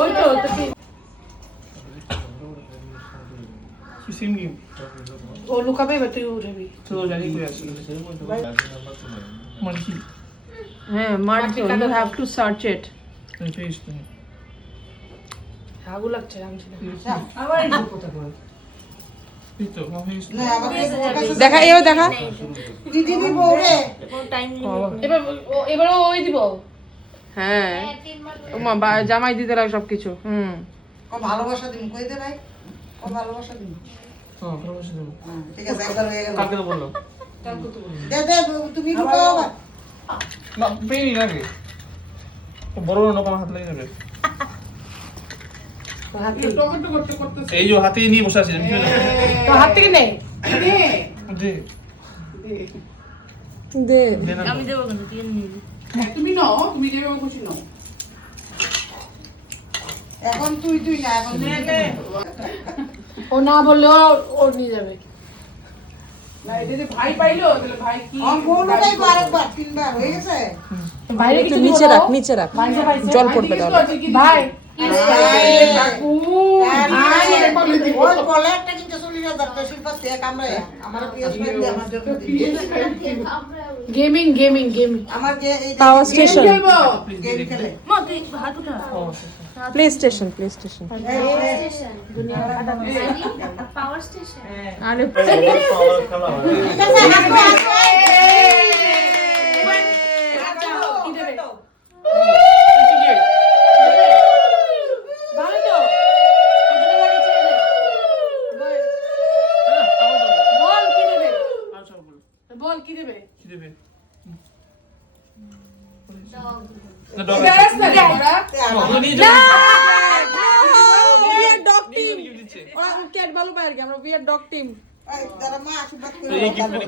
ওই তো সিম গেম ও লুকাবে বা তুই উঠবি তো জানি কই আছে মানে কি হ্যাঁ মার্চ you have to search it face তো হাগু লাগছে রামছি আবার এই কথা কই এই তো ফেস না আমাকে ওর কাছে দেখা এবার দেখা দিদি দি বউরে এবার ওই দিব হ্যাঁ ওমা জামাই দিতে লাগে সবকিছু ও ভালোবাসা দিন কই দে ভাই ও ভালোবাসা দিন হ্যাঁ প্রবেশ দেব ঠিক আছে একবার হয়ে গেল কাকে তো বললো দে দে তুমি ঢুকাও আবার না পেনি লাগে বড় বড় নকম হাত লাগে যাবে টমেটো করতে করতে এই যে হাতে নিয়ে বসে আছি আমি কি তো হাত থেকে নে দে দে দে না আমি দেবো কিন্তু তুই নিবি তুমি নাও তুমি যেভাবে খুশি নাও এখন তুই না এখন ও না বললে ও নিয়ে যাবে না এটা যে ভাই পাইলো তাহলে ভাই কি অন বউরে তাই আরেকবার তিনবার হয়ে গেছে বাইরে একটু কিছু নিচে রাখ নিচে রাখ জল পড়বে তাহলে ভাই ওই বলে একটা কিন্তু 40,000 টাকা শিল্পা তে কামড়ায় আমার পিএস ব্যাগ দিয়ে আমার জন্য গেমিং গেমিং গেমিং আমার যে এই পাওয়ার স্টেশন গেম খেলে মা তুই হাত উঠা প্লে স্টেশন পাওয়ার স্টেশন আরে বল কি দেবে কি দেবে না ডগ টিম ক্যাট ভালো পাই আর কি আমরা উই আর ডগ টিম তারা মা আশীর্বাদ এই করে গিফট